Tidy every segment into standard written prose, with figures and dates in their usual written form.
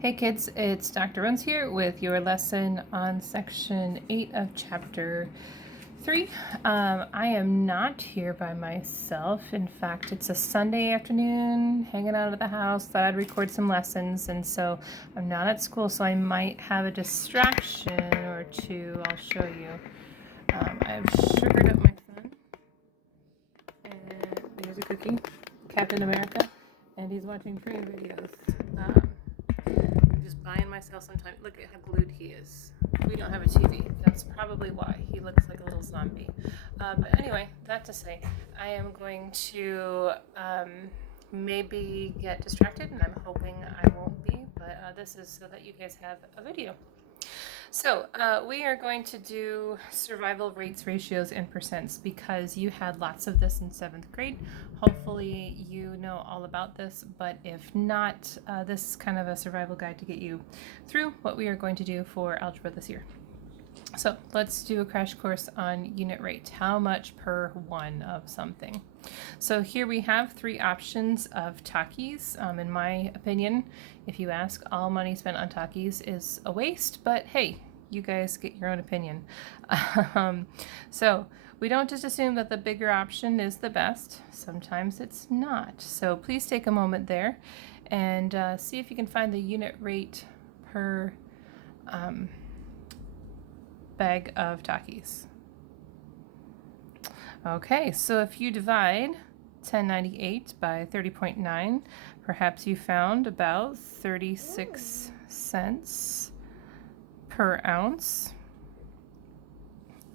Hey kids, it's Dr. Runs here with your lesson on section 8 of chapter 3. I am not here by myself. In fact, it's a Sunday afternoon, hanging out at the house. Thought I'd record some lessons, and so I'm not at school, so I might have a distraction or two. I'll show you. I've sugared up my son, and here's a cookie, Captain America, and he's watching training videos. I'm just buying myself some time. Look at how glued he is. We don't have a TV. That's probably why he looks like a little zombie. But anyway, that to say, I am going to maybe get distracted, and I'm hoping I won't be. But this is so that you guys have a video. So we are going to do survival rates, ratios, and percents because you had lots of this in 7th grade. Hopefully you know all about this, but if not, this is kind of a survival guide to get you through what we are going to do for algebra this year. So let's do a crash course on unit rate. How much per one of something? So here we have 3 options of Takis. In my opinion, if you ask, all money spent on Takis is a waste, but hey, you guys get your own opinion. So we don't just assume that the bigger option is the best. Sometimes it's not. So please take a moment there and see if you can find the unit rate per bag of Takis. Okay, so if you divide 1098 by 30.9, perhaps you found about 36 cents per ounce.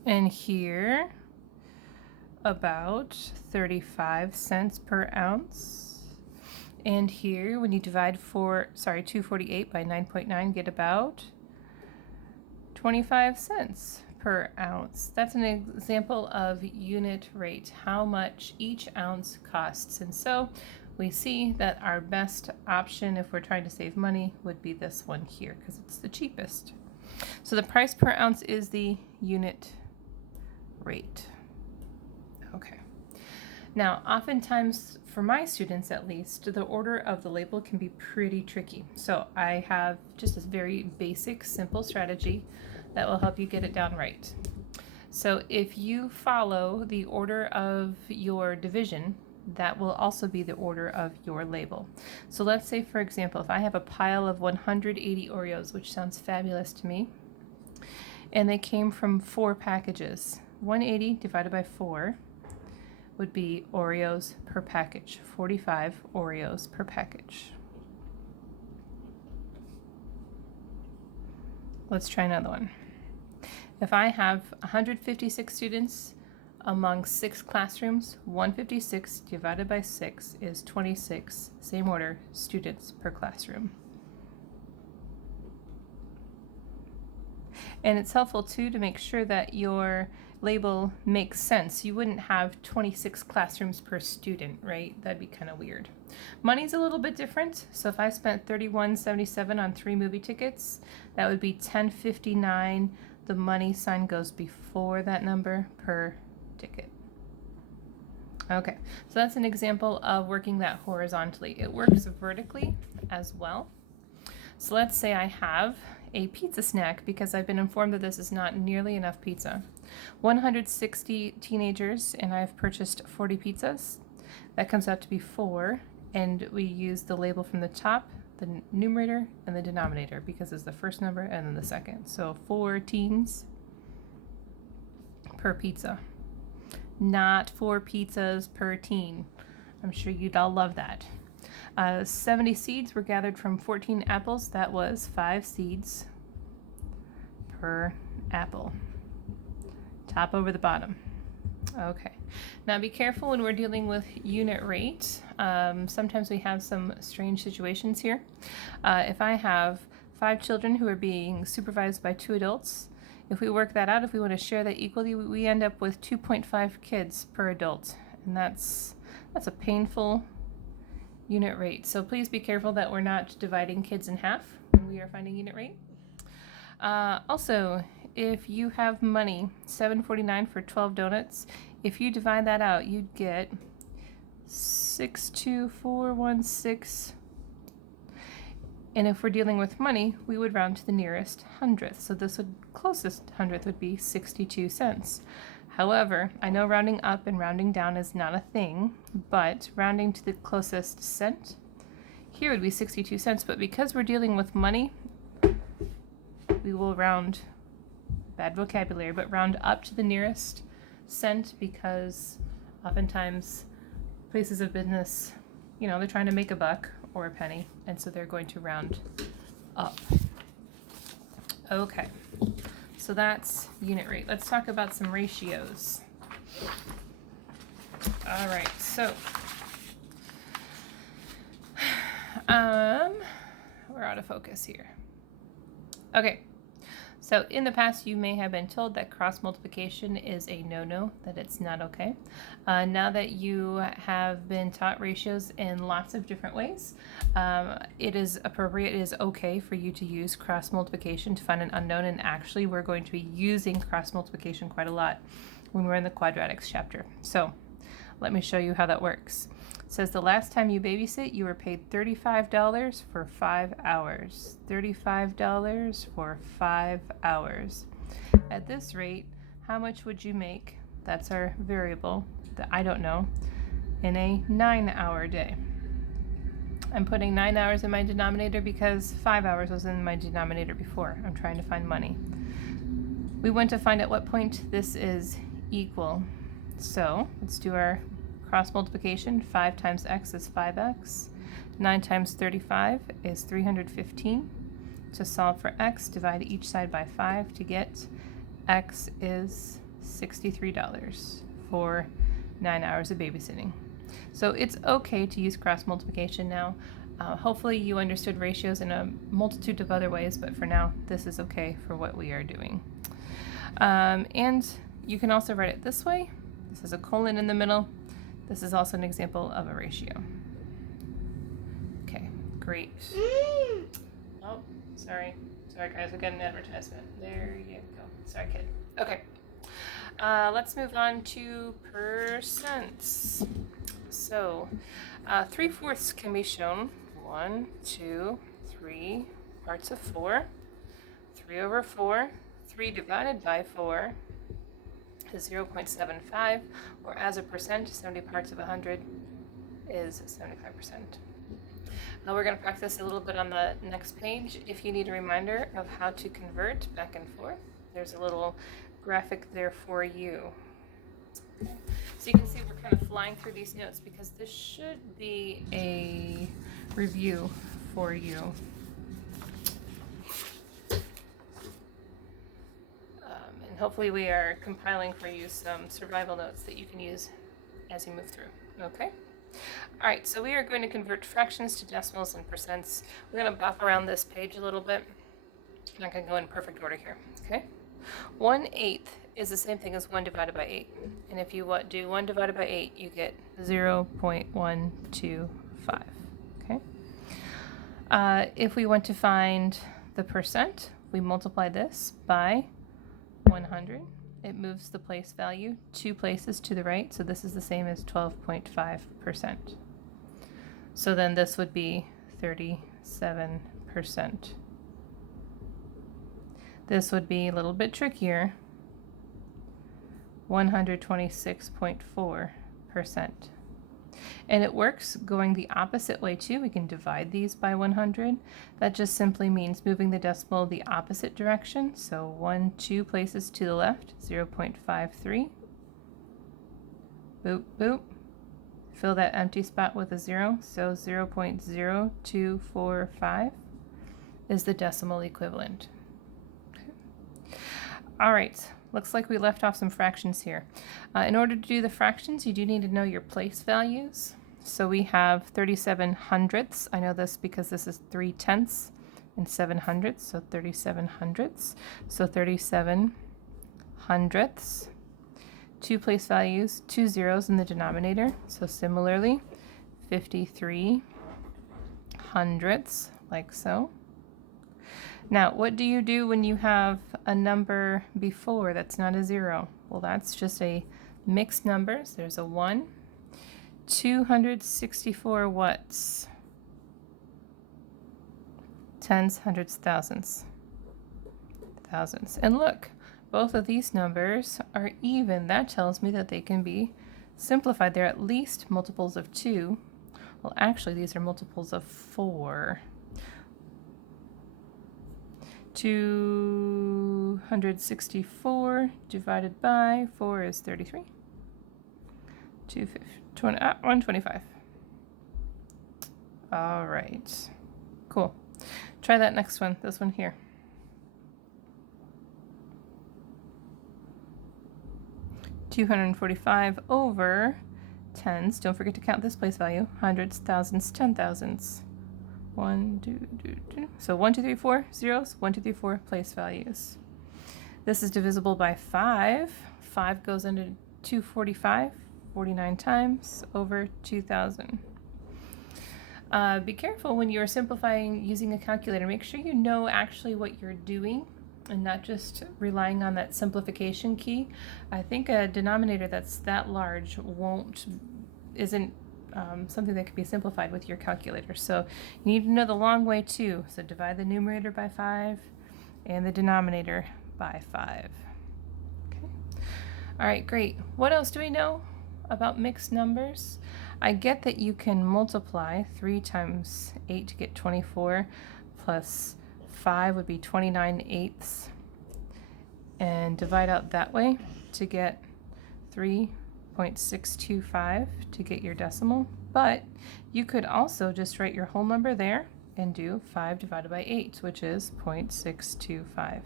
And here, about 35 cents per ounce. And here, when you divide 248 by 9.9, get about 25 cents per ounce. That's an example of unit rate, how much each ounce costs. And so we see that our best option if we're trying to save money would be this one here because it's the cheapest. So the price per ounce is the unit rate. Okay. Now, oftentimes, for my students at least, the order of the label can be pretty tricky. So I have just this very basic, simple strategy that will help you get it down right. So if you follow the order of your division, that will also be the order of your label. So let's say, for example, if I have a pile of 180 Oreos, which sounds fabulous to me, and they came from 4 packages, 180 divided by 4 would be Oreos per package, 45 Oreos per package. Let's try another one. If I have 156 students among 6 classrooms, 156 divided by 6 is 26, same order, students per classroom. And it's helpful too to make sure that your label makes sense. You wouldn't have 26 classrooms per student, right? That'd be kind of weird. Money's a little bit different. So if I spent $31.77 on 3 movie tickets, that would be $10.59. The money sign goes before that number per ticket. Okay, so that's an example of working that horizontally. It works vertically as well. So let's say I have a pizza snack because I've been informed that this is not nearly enough pizza. 160 teenagers, and I've purchased 40 pizzas. That comes out to be 4, and we use the label from the top, the numerator, and the denominator because it's the first number and then the second. So 4 teens per pizza. Not 4 pizzas per teen. I'm sure you'd all love that. 70 seeds were gathered from 14 apples. That was 5 seeds per apple. Top over the bottom. Okay. Now be careful when we're dealing with unit rate. Sometimes we have some strange situations here. If I have 5 children who are being supervised by 2 adults, if we work that out, if we want to share that equally, we end up with 2.5 kids per adult. And that's a painful unit rate. So please be careful that we're not dividing kids in half when we are finding unit rate. Also, if you have money, $7.49 for 12 donuts, if you divide that out, you'd get 62416 And if we're dealing with money, we would round to the nearest hundredth. So this would, closest hundredth would be 62 cents. However, I know rounding up and rounding down is not a thing, but rounding to the closest cent, here would be 62 cents. But because we're dealing with money, we will round, bad vocabulary, but round up to the nearest cent, because oftentimes places of business, you know, they're trying to make a buck or a penny, and so they're going to round up. Okay, so that's unit rate. Let's talk about some ratios. All right, so we're out of focus here. Okay, so in the past you may have been told that cross multiplication is a no-no, that it's not okay. Now that you have been taught ratios in lots of different ways, it is appropriate, it is okay for you to use cross multiplication to find an unknown, and actually we're going to be using cross multiplication quite a lot when we're in the quadratics chapter. So let me show you how that works. It says the last time you babysit, you were paid $35 for 5 hours. $35 for 5 hours. At this rate, how much would you make? That's our variable that I don't know, in a 9-hour day. I'm putting 9 hours in my denominator because 5 hours was in my denominator before. I'm trying to find money. We want to find at what point this is equal. So let's do our cross multiplication. 5 times x is 5x. 9 times 35 is 315. To solve for x, divide each side by 5 to get x is $63 for 9 hours of babysitting. So it's okay to use cross multiplication now. Hopefully you understood ratios in a multitude of other ways, but for now this is okay for what we are doing. And you can also write it this way. This is a colon in the middle. This is also an example of a ratio. Okay, great. Oh, sorry. Sorry guys, we got an advertisement. There you go. Sorry kid. Okay. Let's move on to percents. So 3/4 can be shown 1, 2, 3 parts of 4, 3 over 4, 3 divided by 4 is 0.75, or as a percent, 70 parts of 100 is 75%. Now we're going to practice a little bit on the next page. If you need a reminder of how to convert back and forth, there's a little graphic there for you. So you can see we're kind of flying through these notes because this should be a review for you. And hopefully we are compiling for you some survival notes that you can use as you move through. Okay? All right, so we are going to convert fractions to decimals and percents. We're going to bop around this page a little bit. I'm not going to go in perfect order here. Okay? 1/8 is the same thing as 1 divided by 8. And if you do 1 divided by 8, you get 0.125. Okay? If we want to find the percent, we multiply this by 100. It moves the place value 2 places to the right, so this is the same as 12.5%. So then this would be 37%. This would be a little bit trickier, 126.4%. And it works going the opposite way too. We can divide these by 100. That just simply means moving the decimal the opposite direction. So 2 places to the left, 0.53. Boop, boop. Fill that empty spot with a 0. So 0.0245 is the decimal equivalent. All right, looks like we left off some fractions here. In order to do the fractions, you do need to know your place values. So we have 37 hundredths. I know this because this is 3/10 and 7 hundredths, so 37 hundredths. So 37 hundredths. 2 place values, 2 zeros in the denominator. So similarly, 53 hundredths, like so. Now, what do you do when you have a number before that's not a 0? Well, that's just a mixed numbers. There's a 1. 264 what's? tens, hundreds, thousands. And look, both of these numbers are even. That tells me that they can be simplified. They're at least multiples of 2. Well, actually, these are multiples of 4. 264 divided by 4 is 33. 125. All right. Cool. Try that next one, this one here. 245 over tens. Don't forget to count this place value. Hundreds, thousands, 10,000s. 1, 2, 2, 2. So 1, 2, 3, 4 zeros. 1, 2, 3, 4 place values. This is divisible by 5. 5 goes into 245, 49 times over 2,000. Be careful when you're simplifying using a calculator. Make sure you know actually what you're doing and not just relying on that simplification key. I think a denominator that's that large isn't something that can be simplified with your calculator. So you need to know the long way too. So divide the numerator by 5 and the denominator by 5. Okay. All right, great. What else do we know about mixed numbers? I get that you can multiply 3 times 8 to get 24, plus 5 would be 29/8, and divide out that way to get 3.625 to get your decimal. But you could also just write your whole number there and do 5 divided by 8, which is 0.625.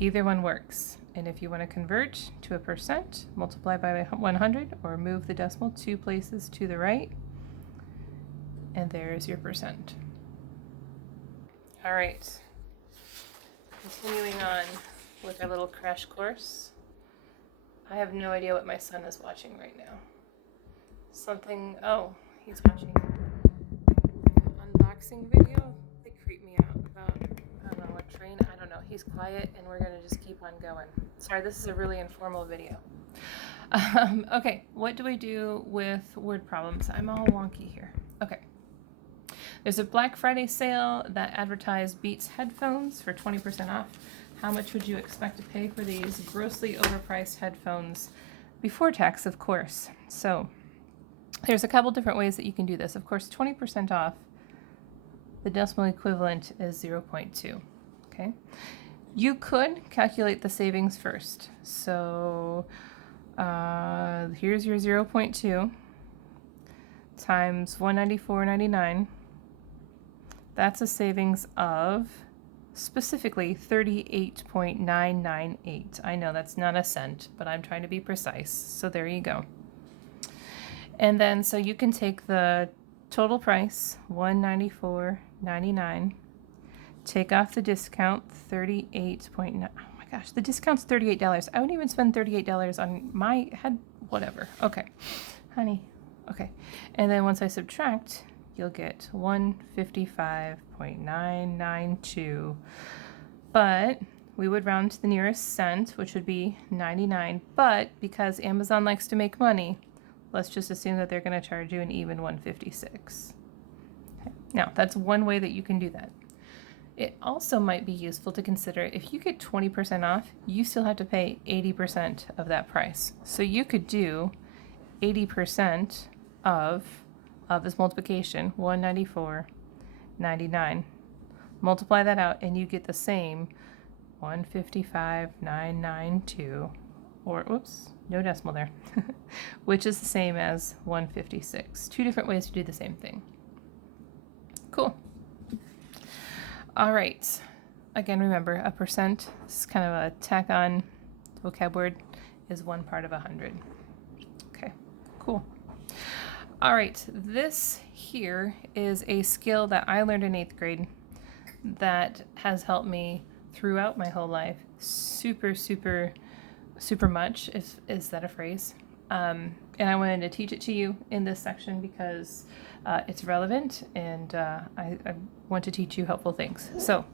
Either one works. And if you want to convert to a percent, multiply by 100 or move the decimal 2 places to the right, and there's your percent. All right, continuing on with our little crash course. I have no idea what my son is watching right now. He's watching an unboxing video. They creep me out about, I don't know, a train. I don't know. He's quiet and we're gonna just keep on going. Sorry, this is a really informal video. Okay, what do we do with word problems? I'm all wonky here. Okay. There's a Black Friday sale that advertised Beats headphones for 20% off. How much would you expect to pay for these grossly overpriced headphones before tax, of course? So there's a couple different ways that you can do this. Of course, 20% off, the decimal equivalent is 0.2. Okay. You could calculate the savings first. So here's your 0.2 times 194.99. That's a savings of specifically 38.998. I know that's not a cent, but I'm trying to be precise. So there you go. And then so you can take the total price, $194.99, take off the discount, 38.9. Oh my gosh, the discount's $38. I wouldn't even spend $38 on my head, whatever. Okay, honey. Okay. And then once I subtract, you'll get 155.992. But we would round to the nearest cent, which would be 99. But because Amazon likes to make money, let's just assume that they're going to charge you an even 156. Okay. Now, that's one way that you can do that. It also might be useful to consider if you get 20% off, you still have to pay 80% of that price. So you could do 80% of this multiplication, 194.99. Multiply that out and you get the same 155.992, or whoops, no decimal there, which is the same as 156. Two different ways to do the same thing. Cool. All right. Again, remember, a percent is kind of a tack on vocab word, is 1 part of 100. Okay, cool. All right, this here is a skill that I learned in 8th grade that has helped me throughout my whole life. Super, super, super much, is that a phrase? And I wanted to teach it to you in this section because it's relevant and I want to teach you helpful things. So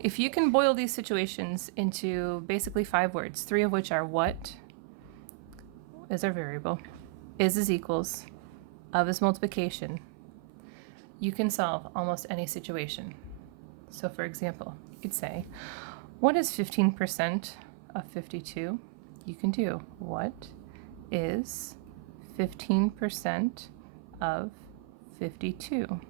if you can boil these situations into basically 5 words, 3 of which are what is our variable, is equals, of is multiplication, you can solve almost any situation. So for example, you'd say, what is 15% of 52? You can do, what is 15% of 52?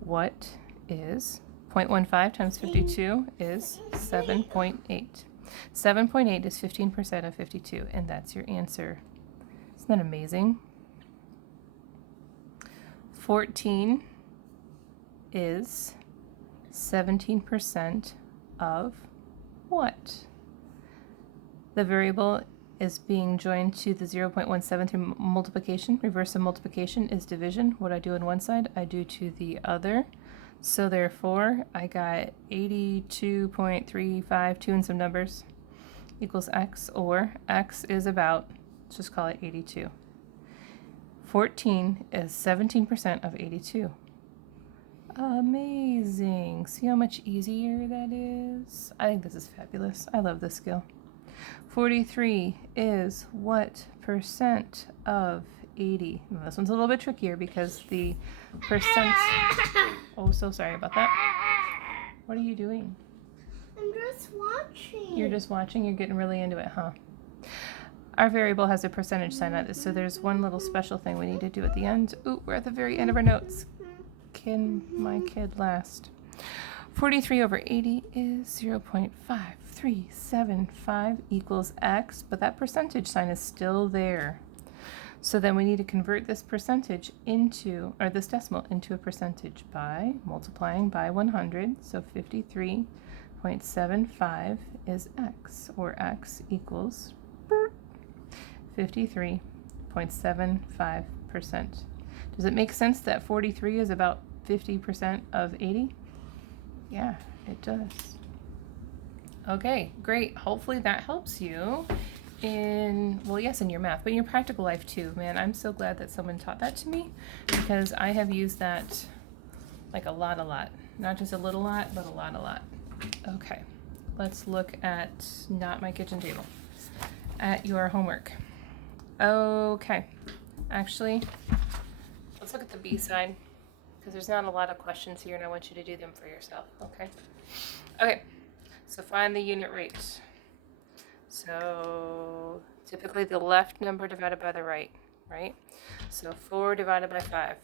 What is 0.15 times 52 is 7.8. 7.8 is 15% of 52, and that's your answer. Isn't that amazing? 14 is 17% of what? The variable is being joined to the 0.17 through multiplication. Reverse of multiplication is division. What I do on one side, I do to the other. So therefore, I got 82.352 and some numbers equals x, or x is about, let's just call it 82. 14 is 17% of 82. Amazing. See how much easier that is? I think this is fabulous. I love this skill. 43 is what percent of 80? Well, this one's a little bit trickier because the percent... Oh, so sorry about that. What are you doing? I'm just watching. You're just watching? You're getting really into it, huh? Our variable has a percentage sign on it, so there's one little special thing we need to do at the end. Ooh, we're at the very end of our notes. Can my kid last? 43 over 80 is 0.5375 equals x, but that percentage sign is still there. So then we need to convert this percentage into, or this decimal into a percentage by multiplying by 100. So 53.75 is x, or x equals 53.75%. Does it make sense that 43 is about 50% of 80? Yeah, it does. Okay, great. Hopefully that helps you in, well, yes, in your math, but in your practical life too. Man, I'm so glad that someone taught that to me, because I have used that like a lot. Not just a little lot, but a lot. Okay, let's look at not my kitchen table, at your homework. Okay, actually, let's look at the B side, because there's not a lot of questions here and I want you to do them for yourself, okay? Okay, so find the unit rate. So typically the left number divided by the right? So 4 divided by 5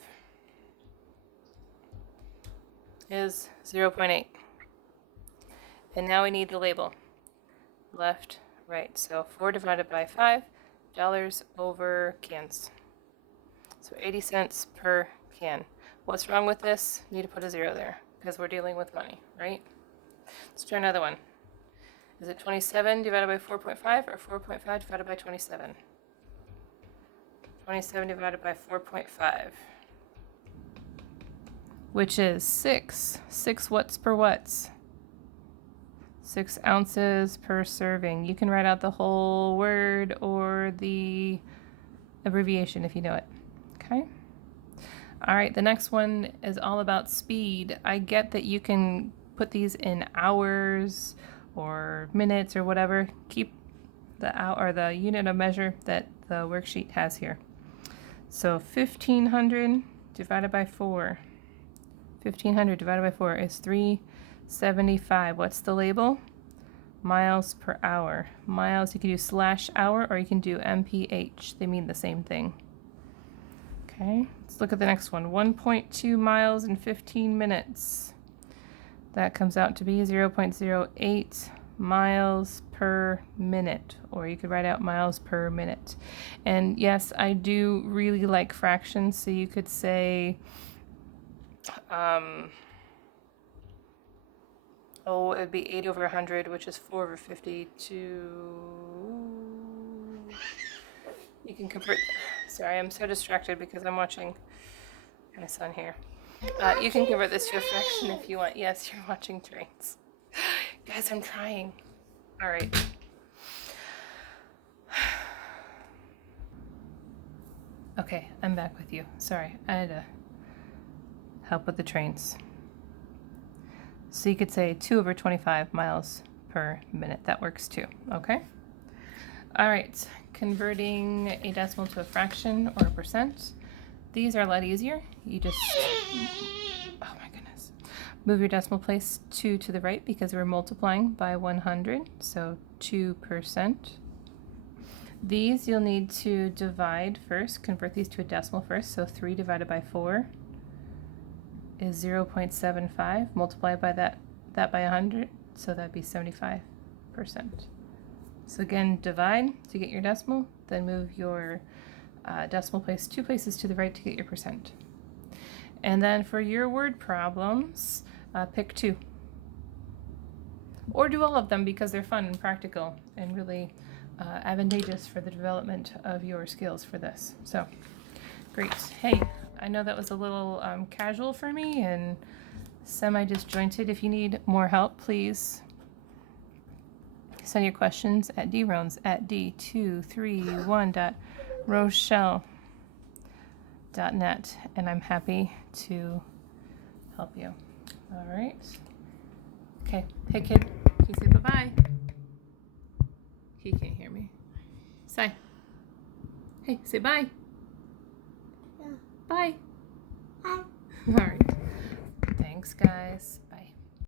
is 0.8. And now we need the label. Left, right. So 4 divided by 5, dollars over cans. So 80 cents per can. What's wrong with this? Need to put a 0 there because we're dealing with money, right? Let's try another one. Is it 27 divided by 4.5 or 4.5 divided by 27? 27 divided by 4.5, which is 6. 6 what's per what's? 6 ounces per serving. You can write out the whole word or the abbreviation if you know it. Okay? All right, the next one is all about speed. I get that you can put these in hours or minutes or whatever. Keep the hour or the unit of measure that the worksheet has here. So 1500 divided by 4. 1500 divided by 4 is 375. What's the label? Miles per hour. Miles, you can do /hour or you can do mph. They mean the same thing. Okay, let's look at the next one. 1.2 miles in 15 minutes. That comes out to be 0.08 miles per minute, or you could write out miles per minute. And yes, I do really like fractions, so you could say, it would be 8 over 100, which is 4 over 52. You can convert, sorry, I'm so distracted because I'm watching my son here. You can convert this to a fraction if you want. Yes, you're watching trains. Guys, I'm trying. All right. Okay, I'm back with you. Sorry, I had to help with the trains. So you could say 2 over 25 miles per minute. That works too, okay? All right, converting a decimal to a fraction or a percent. These are a lot easier. You just, oh my goodness. Move your decimal place 2 to the right because we're multiplying by 100, so 2%. These you'll need to divide first, convert these to a decimal first, so 3 divided by 4 is 0.75. Multiply by that by 100, so that'd be 75%. So again, divide to get your decimal, then move your decimal place 2 places to the right to get your percent. And then for your word problems, pick 2. Or do all of them because they're fun and practical and really advantageous for the development of your skills for this. So, great. Hey, I know that was a little casual for me and semi-disjointed. If you need more help, please send your questions at drones@d231.rochelle.net, and I'm happy to help you. All right. Okay. Hey, kid. Can you say bye-bye? He can't hear me. Say. Hey, say bye. Yeah. Bye. Bye. All right. Thanks, guys.